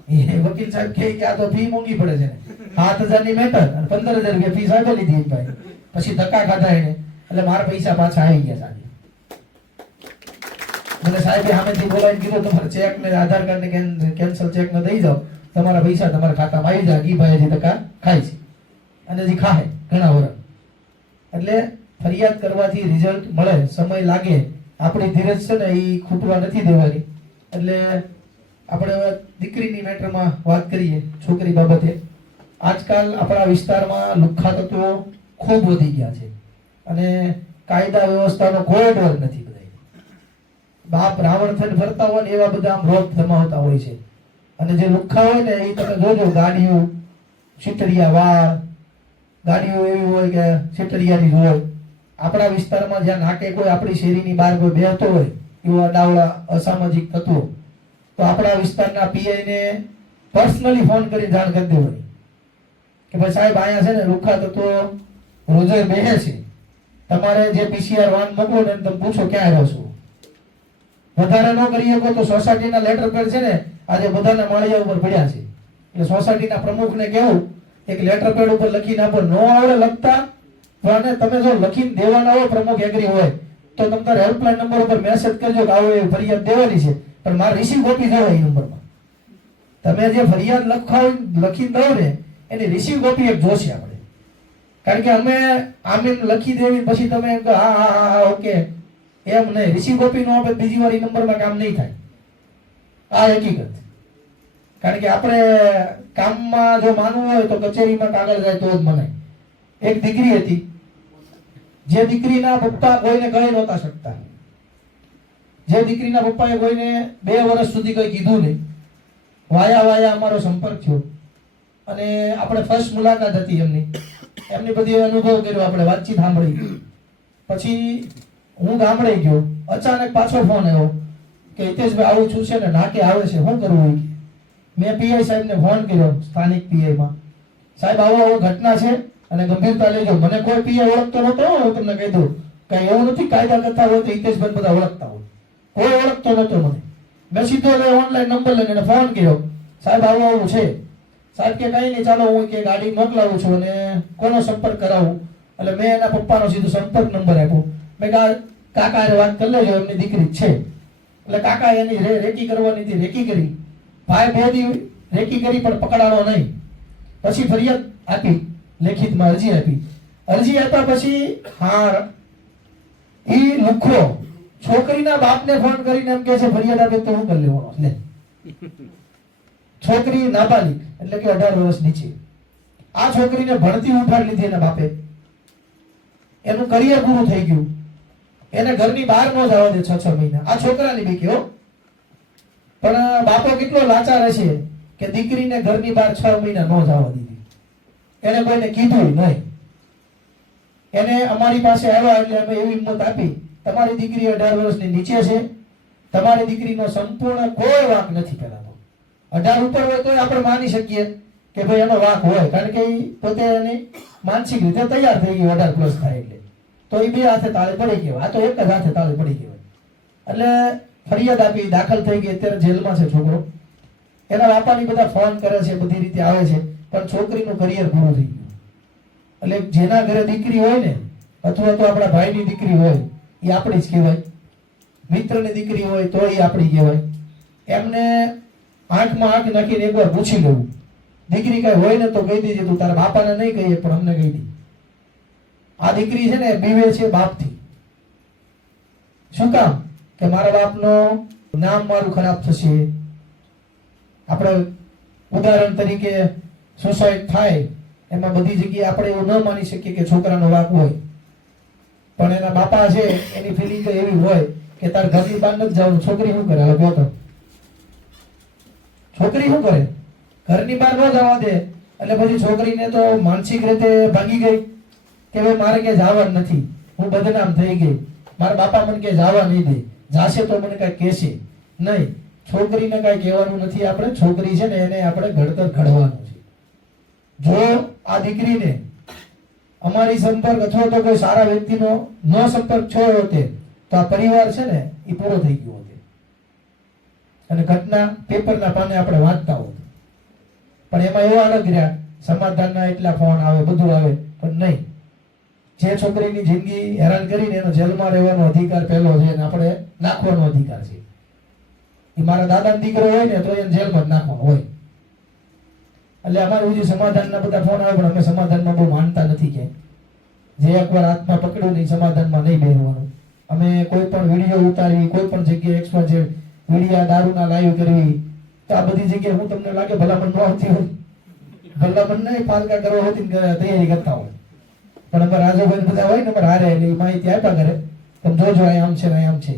એ વકીલ સાહેબ કહે કે આ તો ફી મોંઘી પડે છે, 7000 ની મેટર અને 15000 રૂપિયા ફી સાહેબ લીધી ભાઈ. પછી ધક્કા ખાધા એને, એટલે મારા પૈસા પાછા આવી ગયા સાહેબ. મને સાહેબે સામેથી બોલાવીને કીધું તમારે ચેક ને આધાર કાર્ડ ને કેન્સલ ચેક ને દઈ જાઓ, તમારા પૈસા તમારા ખાતામાં આવી જાય. ઈ ભાઈ હજી ધક્કા ખાય છે અને હજી ખાય ઘણા વર્ષ. એટલે ફરિયાદ કરવાથી રિઝલ્ટ મળે, સમય લાગે. આપણી ધીરજ છે ને એ ખૂટવા નથી દેવાની. એટલે આપણે હવે દીકરીની મેટરમાં વાત કરીએ, છોકરી બાબતે. આજકાલ આપણા વિસ્તારમાં લુખ્ખા તત્વો ખૂબ વધી ગયા છે અને કાયદા વ્યવસ્થાનો કોઈ ડર નથી. બધા બાપ રાવણ થઈને ફરતા હોય ને એવા બધા આમ રોપ જમાવતા હોય છે. અને જે લુખ્ખા હોય ને એ તમે જોજો, ગાડીઓ છીતરિયા વાળ, ગાડીઓ એવી હોય કે છીતરિયાની હોય. આપણા વિસ્તારમાં જ્યાં નાકે કોઈ આપણી શેરીની બહાર કોઈ બેહતો હોય એવા ડાવડા અસામાજિક તત્વો, તો આપણા વિસ્તારના પીઆઈ ને પર્સનલી ફોન કરી જાણ કરી દેવાની કે ભાઈ સાહેબ અહીંયા છે ને લુખ્ખા તત્વો રોજે બેહે છે, તમારે જે PCR વાન મોકલો ને તમે પૂછો ક્યાં રહો છો. વધારે ન કરી શકો તો સોસાયટીના લેટર પેડ છે ને આજે બધાના માળિયા ઉપર પડ્યા છે, એટલે સોસાયટીના પ્રમુખને કહેવું એક લેટર પેડ ઉપર લખીને આપો. ન આવડે લખતા તો આને તમે જો લખીને દેવાના હોય, પ્રમુખ એગ્રી હોય તો તમે તારા હેલ્પલાઇન નંબર ઉપર મેસેજ કરજો કે આવો એવી ફરિયાદ દેવાની છે, પણ મારે રિસીવ કોપી જોવે એ નંબરમાં. તમે જે ફરિયાદ લખીને દો ને એની રિસીવ કોપી એક જોશે આપણે, કારણ કે અમે આમીન લખી દેવી પછી તમે એમ કહો હા હા હા ઓકે એમ નહીં. રિસીવ કોપી નો આપે બીજી વાર એ નંબરમાં કામ નહીં થાય. આ હકીકત. કારણ કે આપણે કામમાં જો માનવું હોય તો કચેરીમાં કાગળ જાય તો જ મનાય. એક દીકરી હતી, જે દીકરીના પપ્પા કોઈને કહી નહોતા શકતા, જે દીકરીના પપ્પાએ કોઈને 2 વર્ષ સુધી કંઈ કીધું નહીં, વાયા અમારો સંપર્ક થયો અને આપણે ફર્સ્ટ મુલાકાત હતી એમની બધી અનુભવ કર્યો, આપણે વાતચીત સાંભળી. પછી હું ગામડે ગયો, અચાનક પાછો ફોન આવ્યો કે હિતેશભાઈ આવું છું છે ને નાકે આવે છે, શું કરવું? મેં પીઆઈ સાહેબને ફોન કર્યો, સ્થાનિક પીઆઈમાં, સાહેબ આવો ઘટના છે અને ગંભીરતા લેજો. મને કોઈ પીઆઈ ઓળખતો નહોતો, હું તમને કહી દઉં, કઈ એવું નથી કાયદા કરતા હોય તો હિતેશભાઈ બધા ઓળખતા હોય, કોઈ ઓળખતો નહોતો મને. મેં સીધો ઓનલાઈન નંબર લઈને એને ફોન કર્યો, સાહેબ આવું છે. સાહેબ કે કઈ નહીં, ચાલો હું કે ગાડી મોકલાવું છું અને કોનો સંપર્ક કરાવું. એટલે મેં એના પપ્પાનો સીધો સંપર્ક નંબર આપ્યો. મેં કાકા એ વાત કરી લેજો, એમની દીકરી છે. એટલે કાકા એની રેકી કરવાની હતી, રેકી કરી. ભાઈ 2 દી રેકી કરી પણ પકડાણો નહીં. પછી ફરિયાદ આપી, લેખિતમાં અરજી આપી. અરજી આપ્યા પછી હા ઈ લુખો છોકરીના બાપને ફોન કરીને એમ કહે છે ફરિયાદ આપે તો હું કરી લેવાનો. લે, છોકરી નાબાલિગ એટલે કે 18 વર્ષ નીચે. આ છોકરીને ભણતી ઉઠાડી લીધી એના બાપે, એનું કરિયર પૂરું થઈ ગયું, એને ઘરની બહાર ન જવા દે 6 મહિના. આ છોકરાની બીક હો, પણ બાપો કેટલો લાચાર હશે કે દીકરીને ઘરની બહાર 6 મહિના ન જવા દીધી. એને કોઈને કીધું નહીં. એને અમારી પાસે આવ્યા એટલે અમે એવી હિંમત આપી, તમારી દીકરી 18 વર્ષની નીચે છે, તમારી દીકરીનો સંપૂર્ણ કોઈ વાંક નથી. પહેલા તો 18 ઉપર હોય તો આપણે માની શકીએ કે ભાઈ એનો વાંક હોય, કારણ કે પોતે એની માનસિક રીતે તૈયાર થઈ ગઈ 18 પ્લસ થાય એટલે. તો એ 2 હાથે તાળે પડી ગયો, આ તો એક જ હાથે તાળે પડી ગયો. એટલે ફરિયાદ આપી, દાખલ થઈ ગઈ, અત્યારે જેલમાં છે છોકરો. એના બાપાની બધા ફોન કરે છે, બધી રીતે આવે છે, પણ છોકરીનું કરિયર પૂરું થઈ ગયું. એટલે જેના ઘરે દીકરી હોય ને, અથવા તો આપણા ભાઈની દીકરી હોય એ આપણી જ કહેવાય, મિત્રની દીકરી હોય તો એ આપણી કહેવાય. એમને આંખમાં આંખ નાખીને એકવાર પૂછી લેવું, દીકરી કઈ હોય ને તો કહી દેજે, તું તારા બાપાને નહીં કહીએ પણ અમને કહી દે. આ દીકરી છે ને બીવે છે બાપથી. શું કામ? કે મારા બાપનું નામ મારું ખરાબ થશે. આપણે ઉદાહરણ તરીકે સુસાઇડ થાય એમાં બધી જગ્યાએ આપણે એવું ન માની શકીએ કે છોકરાનો વાંક હોય, પણ એના બાપા છે એની ફિલિંગ એવી હોય કે તાર ઘરની બહાર નથી જવાનું. છોકરી શું કરે? હવે તો છોકરી શું કરે? ઘરની બહાર ન જવા દે. એટલે પછી છોકરીને તો માનસિક રીતે ભાગી ગઈ કે ભાઈ મારે ક્યાંય જવા નથી, હું બદનામ થઈ ગઈ, મારા બાપા મને ક્યાંય જવા નહીં દે, જાશે તો મને કઈ કહેશે નહીં. છોકરીને કઈ કહેવાનું નથી આપણે. છોકરી છે ને એને આપણે ઘડતર ઘડવાનું છે. જો આ દીકરીને અમારી સંપર્ક અથવા તો કોઈ સારા વ્યક્તિનો ન સંપર્ક થયો હોતે તો આ પરિવાર છે ને એ પૂરો થઈ ગયો હોતે અને ઘટના પેપરના પાને આપણે વાંચતા હોત. પણ એમાં એવા અલગ રહ્યા, સમાધાનના એટલા ફોન આવે, બધું આવે, પણ નહીં. જે છોકરીની જિંદગી હેરાન કરીને એનો જેલમાં રહેવાનો અધિકાર પહેલો છે અને આપણે નાખવાનો અધિકાર છે. એ મારા દાદાનો દીકરો હોય ને તો એને જેલમાં જ નાખવાનો હોય. એટલે અમારું જે સમાધાનના બધા ફોન આવે, પણ અમે સમાધાનમાં બહુ માનતા નથી. કે જે એકવાર હાથમાં પકડ્યું નહીં સમાધાનમાં નહીં બેસવાનું. અમે કોઈ પણ વિડીયો ઉતારી, કોઈ પણ જગ્યાએ એક્સ્ટ્રા જે વિડીયા દારૂના લાઈવ કરવી, તો આ બધી જગ્યાએ હું તમને લાગે ભલામણ ન આવતી હોય, ભલામણ નહીં પાલકા કરવા હોતી તૈયારી કરતા હોય, પણ અમારા રાજુભાઈ બધા હોય ને અમારે હારે એટલે માહિતી આપ્યા કરે, તમે જોજો અહીં આમ છે ને આમ છે,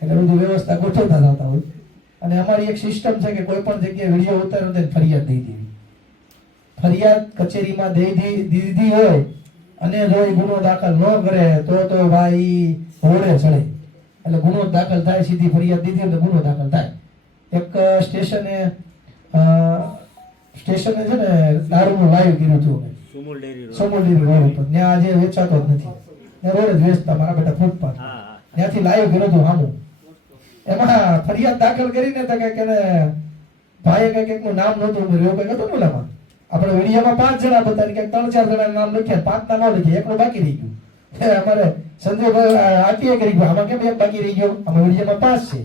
એટલે બધી વ્યવસ્થા ગોઠવતા જતા હોય. અને અમારી એક સિસ્ટમ છે કે કોઈ પણ જગ્યાએ વિડીયો ઉતાર્યો તો ફરિયાદ દઈ દેવી. ફરિયાદ કચેરીમાં દીધી હોય અને જો એ ગુનો દાખલ ન કરે તો ભાઈ હોડે ચડે. એટલે ગુનો દાખલ થાય, સીધી ફરિયાદ દીધી એટલે ગુનો દાખલ થાય. એક સ્ટેશને છે ને દારૂનું લાઈવ કર્યું હતું સમૂલ ડેરી રોડ ઉપર. ત્યાં આજે વેચાતો જ નથી, ત્યાં રોડ જ વેચતા મારા બેટા ફૂટપાથ. ત્યાંથી લાઈવ કર્યું હતું સામું. એમાં ફરિયાદ દાખલ કરીને તો કઈક એને ભાઈએ કઈક એકનું નામ નહોતું ઉમેર્યું એવું કઈક હતું ને ઓલામાં. આપણે વિડીયામાં 5 જણા બતાવી કે 3-4 જણા નામ લખ્યા, 5 ના ન લખ્યા, એકનું બાકી રહી ગયું. અમારે સંજયભાઈ આરટીઆઈ કરી ગયો, આમાં કેમ એક બાકી રહી ગયો? આમાં વિડીયામાં 5 છે.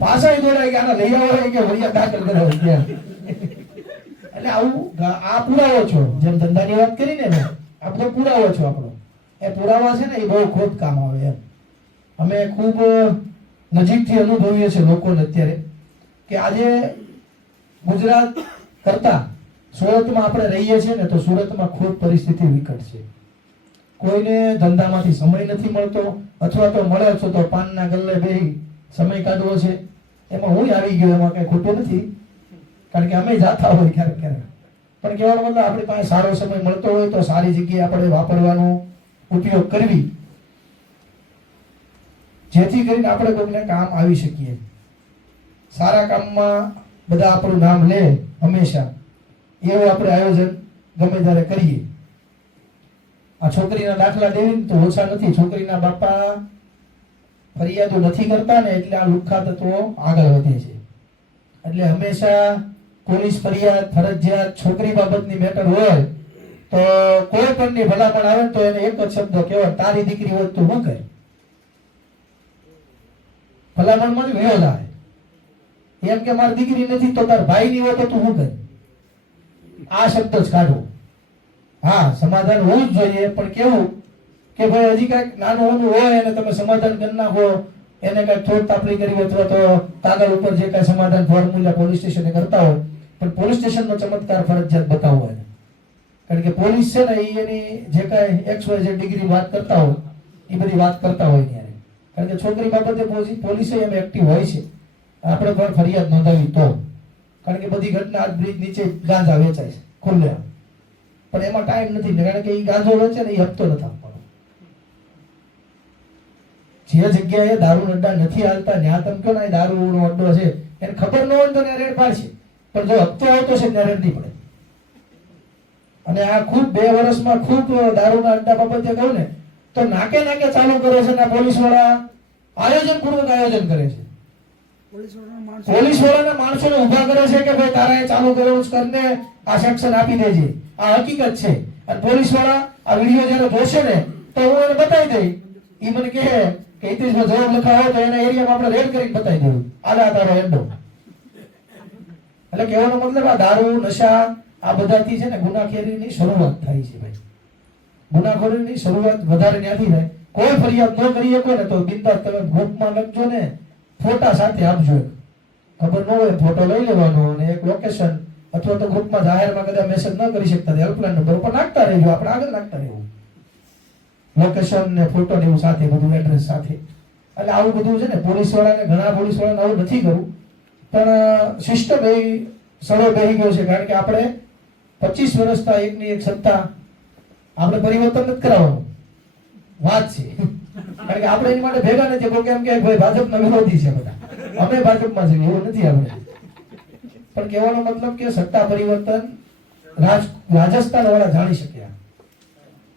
પાછા એ દોડાય કે આના લઈ આવો કે ફરિયાદ દાખલ કરાવો ત્યાં. એટલે આવું આ પુરાવો છો, જેમ ધંધાની વાત કરીને ને, આ બધો પુરાવો છો આપણો. એ પુરાવા છે ને એ બહુ ખોટ કામ આવે એમ. અમે ખૂબ નજીકથી અનુભવીએ છીએ લોકોને અત્યારે કે આજે ગુજરાત કરતા સુરતમાં આપણે રહીએ છીએ ને, તો સુરતમાં ખૂબ પરિસ્થિતિ વિકટ છે. કોઈને ધંધામાંથી સમય નથી મળતો, અથવા તો મળે છો તો પાનના ગલ્લે બેહી સમય કાઢવો છે. એમાં હું આવી ગયો, એમાં કઈ ખોટું નથી, કારણ કે અમે જાતા હોય ક્યારેક ક્યારેક. પણ કહેવાનો મતલબ આપણી પાસે સારો સમય મળતો હોય તો સારી જગ્યાએ આપણે વાપરવાનો ઉપયોગ કરવી, જેથી કરીને આપણે કોઈને કામ આવી શકીએ. સારા કામમાં બધા આપણું નામ લે હંમેશા, એવું આપણે આયોજન ગમે ત્યારે કરીએ. આ છોકરીના દાખલા દેવી તો ઓછા નથી. છોકરીના બાપા ફરિયાદો નથી કરતા ને, એટલે આ લુખ્ખા તત્વો આગળ વધે છે. એટલે હંમેશા પોલીસ ફરિયાદ ફરજિયાત છોકરી બાબતની મેટર હોય તો કોઈ પણની ભલામણ આવે તો એને એક જ શબ્દ કહેવાય, તારી દીકરી હોય તો શું કરે? ભલામણમાં વિરોધ આવે. એમ કે મારી દીકરી નથી તો તાર ભાઈની હોય તો તું શું કરે? આ શબ્દ જ કાઢો. હા, સમાધાન હોવું જ જોઈએ, પણ કેવું કે ભાઈ હજી કઈક નાનું હોય એને તમે સમાધાન કરી નાખો, એને કઈક થોડ તાપલી કરી અથવા તો કાગળ ઉપર જે કઈ સમાધાન ફોર્મ્યુલા પોલીસ સ્ટેશને કરતા હોય, પણ પોલીસ સ્ટેશનનો ચમત્કાર ફરજિયાત બતાવવો એને. કારણ કે પોલીસ છે ને એ એની જે કઈ XYZ ડિગ્રી વાત કરતા હોય એ બધી વાત કરતા હોય ત્યારે. કારણ કે છોકરી બાબતે પોલીસે એમ એક્ટિવ હોય છે. આપણે પણ ફરિયાદ નોંધાવી તો, કારણ કે બધી ઘટના આજ બ્રિજ નીચે ગાંજા વેચાય છે ખુલ્લે, પણ એમાં ટાઈમ નથી, કારણ કે એ ગાંજો વેચે ને એ હપ્તો નથી આપવાનો. જે જગ્યાએ દારૂ અડ્ડા નથી હાલતા ત્યાં તમે કહો ને દારૂનો અડ્ડો છે, એને ખબર ન હોય તો ત્યાં રેડ પાડશે, પણ જો હપ્તો આવતો છે ત્યાં રેડ નહીં પડે. અને આ ખૂબ 2 વર્ષમાં ખૂબ દારૂના અડ્ડા બાબતે કહું ને તો નાકે નાકે ચાલુ કરે છે ને પોલીસ વાળા આયોજન પૂર્વક આયોજન કરે છે. પોલીસ વાળાના માણસોને ઉભા કરે છે કે ભાઈ તારા એ ચાલુ કર્યું કરને આ સેક્શન આપી દેજે, આ હકીકત છે. અને પોલીસ વાળા આ વિડીયો જ્યારે જોશે ને તો હું એને બતાવી દઈ, એ મને કહે કે હિતેશભાઈ જવાબ લખાવો તો એના એરિયામાં આપણે રેડ કરીને બતાવી દેવું, આલા તારો એન્ડો. એટલે કહેવાનો મતલબ આ દારૂ નશા આ બધાથી છે ને ગુનાખોરીની શરૂઆત થાય છે ભાઈ. ગુનાખોરીની શરૂઆત વધારે ત્યાંથી થાય. કોઈ ફરિયાદ ન કરી શકો ને તો બિંદાસ તમે ગ્રુપમાં લખજો ને, ફોટા સાથે આપજો. ખબર ન હોય ફોટો લઈ લેવાનો અને એક લોકેશન અથવા તો ગ્રુપમાં જાહેરમાં કદાચ મેસેજ ન કરી શકતા હેલ્પલાઈન નંબર ઉપર નાખતા રહેજો, આપણે આગળ નાખતા રહેવું. લોકેશન ને ફોટો ને એવું સાથે, બધું એડ્રેસ સાથે. એટલે આવું બધું છે ને પોલીસ વાળાને, ઘણા પોલીસ વાળાને આવું નથી કરવું, પણ સિસ્ટમ એ સડો બેહી ગયો છે. કારણ કે આપણે 25 વર્ષના એકની એક સત્તા આપણે પરિવર્તન નથી કરાવવાનું વાત છે. કારણ કે આપણે એની માટે ભેગા નથી. કોઈ કેમ કે ભાઈ ભાજપના વિરોધી છે બધા, અમે ભાજપમાં છીએ, એવું નથી આપણે. પણ કહેવાનો મતલબ કે સત્તા પરિવર્તન રાજસ્થાન વાળા જાણી શક્યા.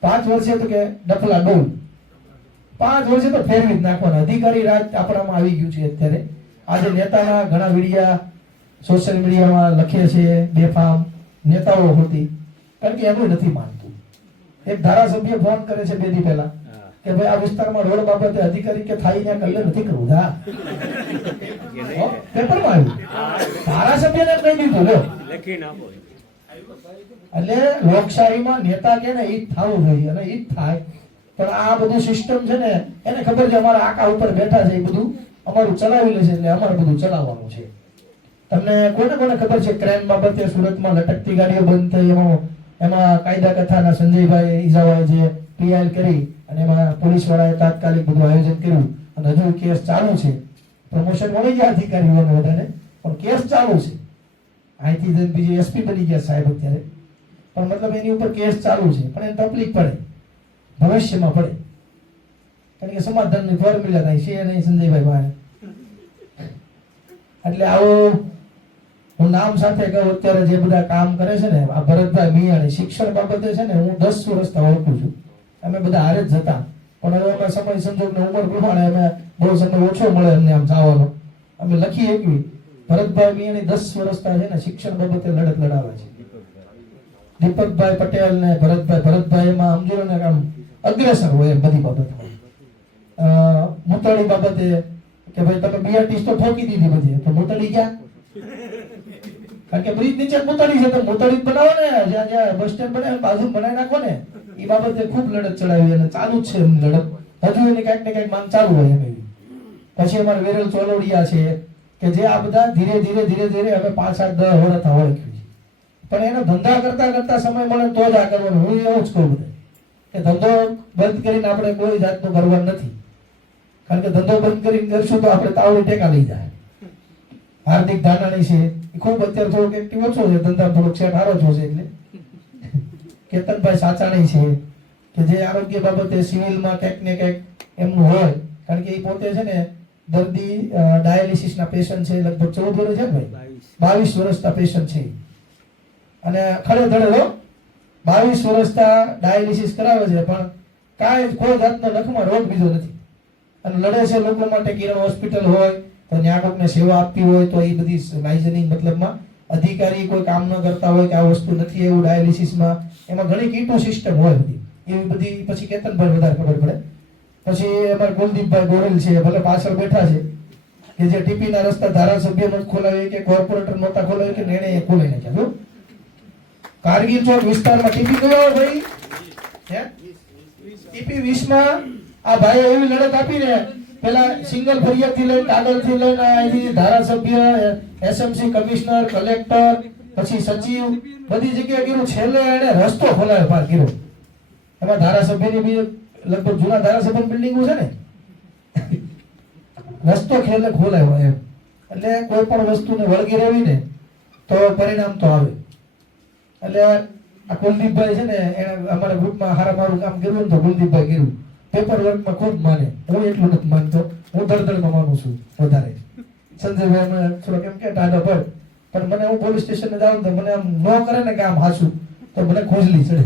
5 વર્ષે તો કે ડફલા ડોલ, 5 વર્ષે તો ફેરવી જ નાખવાના. અધિકારી રાજ આપણામાં આવી ગયું છે અત્યારે. આજે નેતાના ઘણા વિડિયા સોશિયલ મીડિયામાં લખે છે બેફામ નેતાઓ હોતી, કારણ કે એનું નથી માનતું. એક ધારાસભ્ય ફોન કરે છે 2 દી પહેલા કે ભાઈ આ વિસ્તારમાં રોડ બાબતે અધિકારી કે થાય ત્યાં કલ્લે નથી કરવું. હા, પેપરમાં આવ્યું, ધારાસભ્યને કહી દીધું લો લખીને આપો. એટલે લોકશાહીમાં નેતા કે ને ઈ જ થવું જોઈએ અને ઈ જ થાય. પણ આ બધું સિસ્ટમ છે ને એને ખબર છે અમારા આકા ઉપર બેઠા છે, એ બધું અમારું ચલાવી લે છે, એટલે અમારે બધું ચલાવવાનું છે. તમને કોને કોને ખબર છે ક્રાઇમ બાબતે સુરતમાં લટકતી ગાડીઓ બંધ થઈ, એમાં કાયદા કથાના સંજયભાઈ ઈજાવાએ જે પીઆઈએલ કરી અને એમાં પોલીસ વાળાએ તાત્કાલિક બધું આયોજન કર્યું અને હજુ કેસ ચાલુ છે. પ્રમોશન મળી ગયા અધિકારીઓને બધાને, પણ કેસ ચાલુ છે. અહીંથી બીજી એસપી બની ગયા સાહેબ અત્યારે, પણ મતલબ એની ઉપર કેસ ચાલુ છે. પણ એને તકલીફ પડે, ભવિષ્યમાં પડે, કારણ કે સમાધાનની ફોર્મ્યુલા થાય છે નહીં સંજયભાઈ બહાર. એટલે આવું હું નામ સાથે કહું, અત્યારે જે બધા કામ કરે છે ને આ ભરતભાઈ મિયાણી શિક્ષણ બાબતે છે ને, હું 10 વર્ષથી ઓળખું છું. અમે બધા હારે જ જતા, પણ હવે અમે સમય સંજોગને ઉંમર પ્રમાણે અમે બહુ સમય ઓછો મળે અમને આમ જવાનો. અમે લખી એકવી ભરતભાઈ મિયાની 10 વર્ષના છે ને શિક્ષણ બાબતે લડત લડાવે છે. દીપકભાઈ પટેલ ને ભરતભાઈ એમાં સમજો ને આમ અગ્રેસર હોય એમ બધી બાબતમાં. મુતળી બાબતે કે ભાઈ તમે બીઆરટીસ તો ઠોકી દીધી બધી, તો મુતળી ક્યાં? કારણ કે બ્રિજ નીચે મુતળી છે, તો મુતળી જ બનાવો ને, જ્યાં જ્યાં બસ સ્ટેન્ડ બનાવે બાજુ બનાવી નાખો ને. એ બાબતે ખૂબ લડત ચડાવી અને ચાલુ જ છે એમની લડત. હજુ એની કઈક ને કઈક માંગ ચાલુ હોય એમ એવી. પછી અમારે વેરેલ ચોલોડિયા છે કે જે આ બધા ધીરે ધીરે હવે 5-8-10 વર્ષ ઓળખ્યું છે. પણ એનો ધંધા કરતા સમય મળે તો જ આ કરવાનું. હું એવું જ કહું બધે કે ધંધો બંધ કરીને આપણે કોઈ જાતનું કરવાનું નથી. કારણ કે ધંધો બંધ કરીને કરશું તો આપણે તાવડી ટેકા લઈ જાય. હાર્દિક ધાનાણી છે એ ખૂબ અત્યારે થોડોક એક્ટિવ ઓછો છે, ધંધા થોડોક સેટ સારો છો છે. એટલે કેતનભાઈ સાચાણી છે કે જે આરોગ્ય બાબતે સિવિલમાં કંઈક ને કંઈક એમનું હોય. કારણ કે એ પોતે છે ને દર્દી ડાયાલિસિસના પેશન્ટ છે, લગભગ 14 વર્ષ છે ને ભાઈ, 22 વર્ષના પેશન્ટ છે. અને ખડે ધડે 22 વર્ષના ડાયાલિસિસ કરાવે છે, પણ કાંઈ કોઈ જાતનો નખમાં રોગ બીજો નથી. અને લડે છે લોકો માટે. કિરણ હોસ્પિટલ હોય તો ત્યાં કોઈને સેવા આપવી હોય તો એ બધી લાઇઝનિંગ મતલબમાં અધિકારી કોઈ કામ ન કરતા હોય કે આ વસ્તુ નથી એવું ડાયાલિસિસમાં, એમાં ઘણી કીટો સિસ્ટમ હોય બધી એવી બધી. પછી કેતનભાઈ વધારે ખબર પડે. પછી અમારે કુલદીપભાઈ ગોરેલ છે, ભલે પાછળ બેઠા છે, કે જે ટીપીના રસ્તા ધારાસભ્ય નો ખોલાવે કે કોર્પોરેટર નહોતા ખોલાવે કે નેણે ખોલાઈ નાખ્યા. કારગીલ ચોક વિસ્તારમાં ટીપી ગયો ભાઈ, ટીપી 20માં આ ભાઈએ એવી લડત આપી ને, પેલા સિંગલ ફરિયાદ થી લઈને કાગળ થી લઈને અહીંથી ધારાસભ્ય, એસએમસી કમિશનર, કલેક્ટર, પછી સચિવ, બધી જગ્યાએ કર્યું. છેલ્લે એને રસ્તો ખોલાવ્યો પાર કર્યો. એમાં ધારાસભ્યની બી લગભગ જૂના ધારાસભ્ય બિલ્ડિંગો છે ને, રસ્તો ખેલે ખોલાવ્યો એમ. એટલે કોઈ પણ વસ્તુને વળગી રહેવી ને તો પરિણામ તો આવે. એટલે આ કુલદીપભાઈ છે ને, એને અમારા ગ્રુપમાં મારું કામ કર્યું ને તો કુલદીપભાઈ કર્યું. પેપર વર્કમાં ખૂબ માને. હું એટલું નથી માનતો, હું દળદળમાં માનું છું વધારે. સંજયભાઈ થોડોક એમ કે ટાઢો પર, પણ મને હું પોલીસ સ્ટેશને જાઉં તો મને આમ ન કરે ને કામ હાસું તો મને ખોજલી ચડે.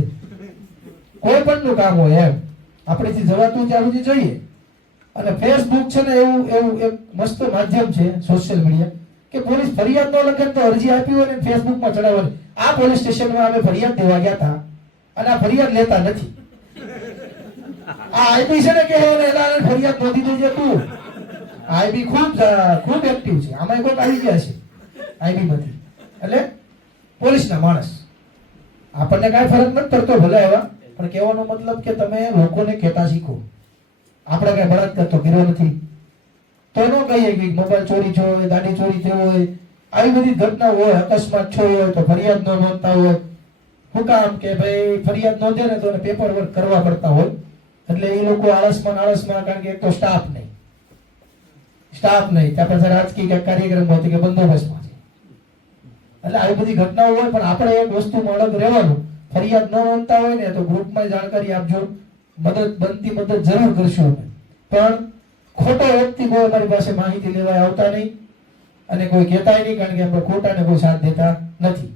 કોઈ પણ નું કામ હોય એમ આપણેથી જવાતું ત્યાં સુધી જોઈએ. અને ફેસબુક છે ને એવું એક મસ્ત માધ્યમ છે, સોશિયલ મીડિયા, કે પોલીસ ફરિયાદ ન લખે તો અરજી આપી હોય ને ફેસબુકમાં ચડાવવાની. આ પોલીસ સ્ટેશનમાં અમે ફરિયાદ દેવા ગયા હતા અને આ ફરિયાદ લેતા નથી. આ આઈબી છે ને કે એને ફરિયાદ નોંધી દેજે તું. આઈબી ખૂબ એક્ટિવ છે. આમાં કોઈ આવી ગયા છે આઈબી માંથી. એટલે પોલીસના માણસ આપણને કાંઈ ફરક નથી પડતો ભલે આવ્યા, પણ કહેવાનો મતલબ કે તમે લોકોને કહેતા શીખો. આપણે કઈ બળાત્કાર તો કર્યો નથી તો ન કહીએ કે મોબાઈલ ચોરી થયો હોય, ગાડી ચોરી થયો હોય, આવી બધી ઘટના હોય, અકસ્માત થયો હોય તો ફરિયાદ ન નોંધતા હોય. શું કામ કે ભાઈ ફરિયાદ નોંધે ને તો એને પેપર વર્ક કરવા પડતા હોય. એટલે એ લોકો આળસમાં, કારણ કે એક તો સ્ટાફ નહીં, ત્યાં પછી રાજકીય કાર્યક્રમ હોય કે બંદોબસ્તમાં છે. એટલે આવી બધી ઘટનાઓ હોય. પણ આપણે એક વસ્તુમાં અલગ રહેવાનું. ફરિયાદ ન નોંધતા હોય ને તો ગ્રુપમાં જાણકારી આપજો, બનતી મદદ જરૂર કરશું અમે. પણ ખોટો વ્યક્તિ કોઈ અમારી પાસે માહિતી લેવા આવતા નહીં અને કોઈ કહેતાય નહીં, કારણ કે આપણે ખોટાને કોઈ સાથ દેતા નથી.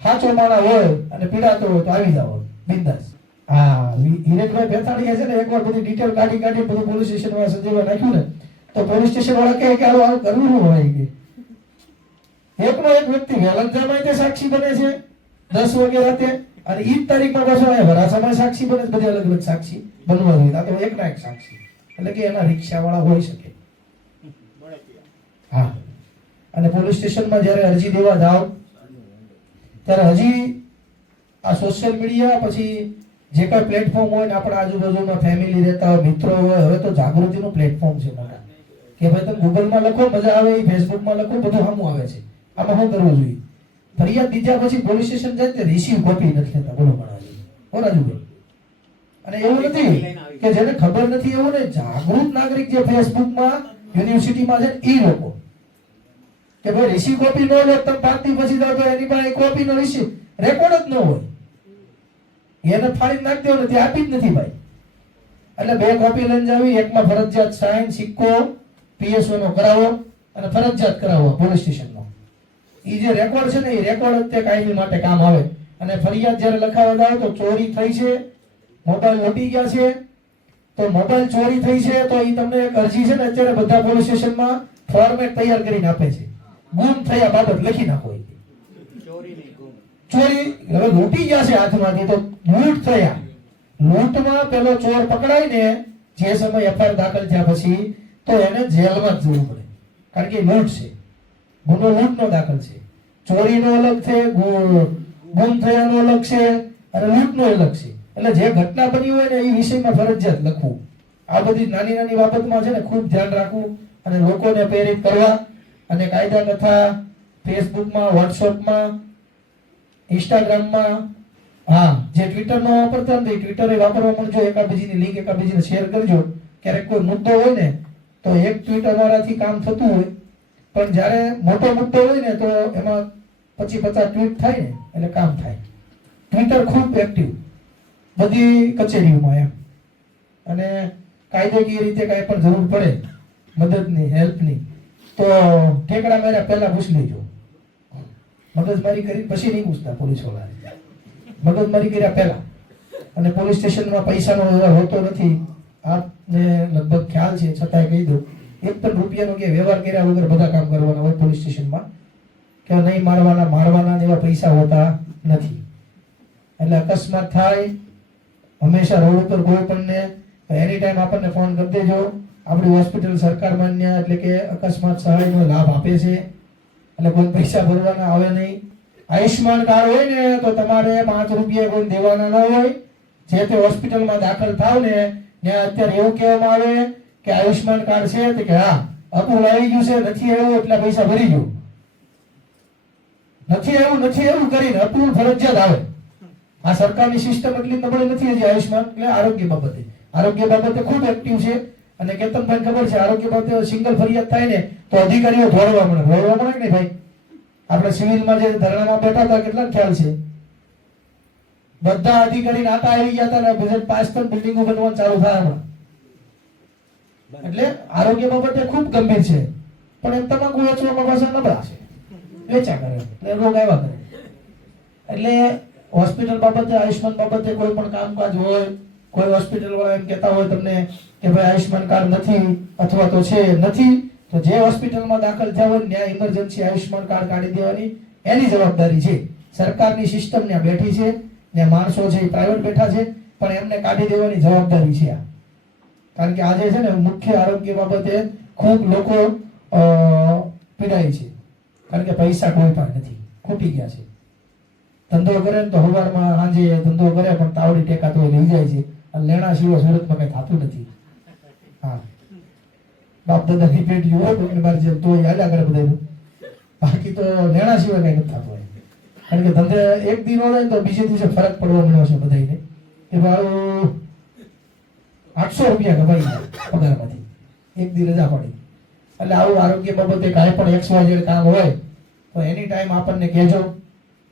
સાચો માણા હોય અને પીડાતો હોય તો આવી જાવ બિંદાસ. હા, હિરેનભાઈ ભેથાણીએ છે ને એકવાર બધી ડિટેલ કાઢી બધું પોલીસ સ્ટેશનમાં સંજયમાં નાખ્યું ને તો પોલીસ સ્ટેશન વાળા કહે કે આવું કરવું શું હોય કે એકનો એક વ્યક્તિ વેલંજામાં તે સાક્ષી બને છે 10 વાગે રાતે, અને ઈ જ તારીખમાં પાછો અહીંયા વરાછામાં સાક્ષી બને. બધી અલગ અલગ સાક્ષી બનવા હોય. આ તો એકના એક સાક્ષી, એટલે કે એના રિક્ષા વાળા હોઈ શકે. હા, અને પોલીસ સ્ટેશનમાં જ્યારે અરજી દેવા જાઓ ત્યારે હજી આ સોશિયલ મીડિયા પછી જે કોઈ પ્લેટફોર્મ હોય ને આપણા આજુબાજુમાં ફેમિલી રહેતા હોય, મિત્રો હોય, હવે તો જાગૃતિનું પ્લેટફોર્મ છે મોટા. કે ભાઈ તમે ગૂગલમાં લખો મજા આવે, ફેસબુકમાં લખો બધું સામું આવે છે. આમાં શું કરવું જોઈએ? ફરિયાદ દીધા પછી પોલીસ સ્ટેશન જાય તે રિસીવ કોપી નથી લેતા. બોલો રાજુભાઈ. અને એવું નથી કે જેને ખબર નથી એવું ને, જાગૃત નાગરિક જે ફેસબુકમાં યુનિવર્સિટીમાં છે એ લોકો કે ભાઈ રિસીવ કોપી ન લે, તમે પાર્ટી પછી જાવ તો એની પાસે કોપી નો રિસીવ રેકોર્ડ જ ન હોય, એને ફાડી નાખી દેવો નથી, આપી જ નથી ભાઈ. એટલે 2 કોપી લઈને જાવી, એકમાં ફરજિયાત સાઇન, સિક્કો પીએસઓ નો કરાવો અને ફરજિયાત કરાવો પોલીસ સ્ટેશનનો. એ જે રેકોર્ડ છે ને એ રેકોર્ડ તે કાયમી માટે કામ આવે. અને ફરિયાદ જ્યારે લખાવા જાવ તો ચોરી થઈ છે, મોબાઈલ લૂંટી ગયા છે, તો મોબાઈલ ચોરી થઈ છે તો એ તમને એક અરજી છે ને અત્યારે બધા પોલીસ સ્ટેશનમાં ફોર્મેટ તૈયાર કરીને આપે છે, ગુમ થયા બાબત લખી નાખો. ચોરી હવે લૂંટી ગયા છે હાથમાંથી તો લૂંટ થયા, લૂંટમાં પેલો ચોર પકડાય ને જે સમય એફઆઈઆર દાખલ થયા પછી તો એને જેલમાં જ જવું પડે, કારણ કે લૂંટ છે, ગુનો લૂંટનો દાખલ છે. ચોરીનો અલગ છે, ગુમ થયાનો અલગ છે અને લૂંટનો અલગ છે. એટલે જે ઘટના બની હોય ને એ વિષયમાં ફરજિયાત લખવું. આ બધી નાની નાની બાબતમાં છે ને ખૂબ ધ્યાન રાખવું અને લોકોને પ્રેરિત કરવા. અને કાયદા કથા ફેસબુકમાં, વોટ્સઅપમાં, ઇન્સ્ટાગ્રામમાં, હા જે ટ્વિટર નો વાપરતા નથી ટ્વિટર વાપરવા પણ જો એકાબીજીની લિંક એકાબીજીને શેર કરજો. ક્યારેક કોઈ મુદ્દો હોય ને તો એક ટ્વીટ અમારાથી કામ થતું હોય, પણ જ્યારે મોટો મુદ્દો હોય ને તો એમાં 25-50 ટ્વીટ થાય ને એટલે કામ થાય. ટ્વિટર ખૂબ એક્ટિવ બધી કચેરીઓમાં એમ, અને કાયદેકીય રીતે કાંઈ પણ જરૂર પડે મદદની, હેલ્પની, તો ઠેકડા માર્યા પહેલા પૂછી લેજો. મગજમારી કરી પછી નહીં પૂછતા પોલીસ વાળા, મગજમારી કર્યા પહેલા. અને પોલીસ સ્ટેશનમાં પૈસાનો વ્યવહાર હોતો નથી, આપને લગભગ ખ્યાલ છે, છતાંય કહી દઉં, એક પણ રૂપિયાનો કે વ્યવહાર કર્યા વગર બધા કામ કરવાના હોય પોલીસ સ્ટેશનમાં, કે નહીં મારવાના એવા પૈસા હોતા નથી. એટલે અકસ્માત થાય હંમેશા રોડ ઉપર કોઈ પણને એની ટાઈમ આપણને ફોન કરી દેજો. આપણી હોસ્પિટલ સરકાર માન્ય એટલે કે અકસ્માત સહાયનો લાભ આપે છે, એટલે કોઈ પૈસા ભરવાના આવે નહીં. આયુષ્માન કાર્ડ હોય ને તો તમારે 5 રૂપિયા કોઈ દેવાના ન હોય. જે તે હોસ્પિટલમાં દાખલ થાવ ને ત્યાં અત્યારે એવું કહેવામાં આવે કે આયુષ્માન કાર્ડ છે, તો કે હા અપૂલ આવી ગયું છે, નથી આવ્યું એટલા પૈસા ભરી ગયો, નથી એવું કરીને અપૂલ ફરજિયાત આવે. આ સરકારની સિસ્ટમ એટલી નબળી નથી હજી આયુષ્માન, એટલે આરોગ્ય બાબતે ખૂબ એક્ટિવ છે. અને કેતનભાઈ ખબર છે આરોગ્ય બાબતે સિંગલ ફરિયાદ થાય ને તો અધિકારીઓ દોડવા મળે કે નહીં ભાઈ? આપણે સિવિલમાં જે ધરણામાં બેઠા હતા કેટલા ખ્યાલ છે, બધા અધિકારી નાતા આવી ગયા હતા ને બજેટ પાસ પણ બિલ્ડિંગો બનવાનું ચાલુ થાય હમણાં. એટલે આરોગ્ય બાબતે ખૂબ ગંભીર છે, પણ એમ તમાકુ વેચવામાં પાછા નબળા છે, વેચા કરે એટલે રોગ આવ્યા કરે. એટલે હોસ્પિટલ બાબતે, આયુષ્માન બાબતે કોઈ પણ કામકાજ હોય, કોઈ હોસ્પિટલ વાળા એમ કહેતા હોય તમને કે ભાઈ આયુષ્માન કાર્ડ નથી અથવા તો છે નથી, તો જે હોસ્પિટલમાં દાખલ થયા હોય ત્યાં ઇમરજન્સી આયુષ્માન કાર્ડ કાઢી દેવાની એની જવાબદારી છે. સરકારની સિસ્ટમ ત્યાં બેઠી છે, ત્યાં માણસો છે એ પ્રાઇવેટ બેઠા છે, પણ એમને કાઢી દેવાની જવાબદારી છે આ. કારણ કે આજે છે ને મુખ્ય આરોગ્ય બાબતે ખૂબ લોકો પીડાય છે, કારણ કે પૈસા કોઈ પણ નથી, ખૂટી ગયા છે. ધંધો કરે ને તો સવારમાં સાંજે ધંધો કરે પણ તાવડી ટેકા તો લઈ જાય છે, અને લેણા સિવાય સુરતમાં કઈ થતું નથી. હા, બાપ દાદાની પેઢી હોય તો મારી જેમ તો હાલ્યા કરે બધાનું, બાકી તો લેણા સિવાય કઈ નથી થતું હોય. કારણ કે ધંધે એક દી નો જાય તો બીજે દિવસે ફરક પડવા મળ્યો છે બધાને કે ભાઈ 800 રૂપિયા કમાઈ ગયા પગારમાંથી, એક દી રજા પડી. એટલે આવું આરોગ્ય બાબતે કાંઈ પણ XYZ કામ હોય તો એની ટાઈમ આપણને કહેજો.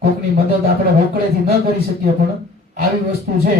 કોકની મદદ આપણે રોકડેથી ન કરી શકીએ, પણ આવી વસ્તુ છે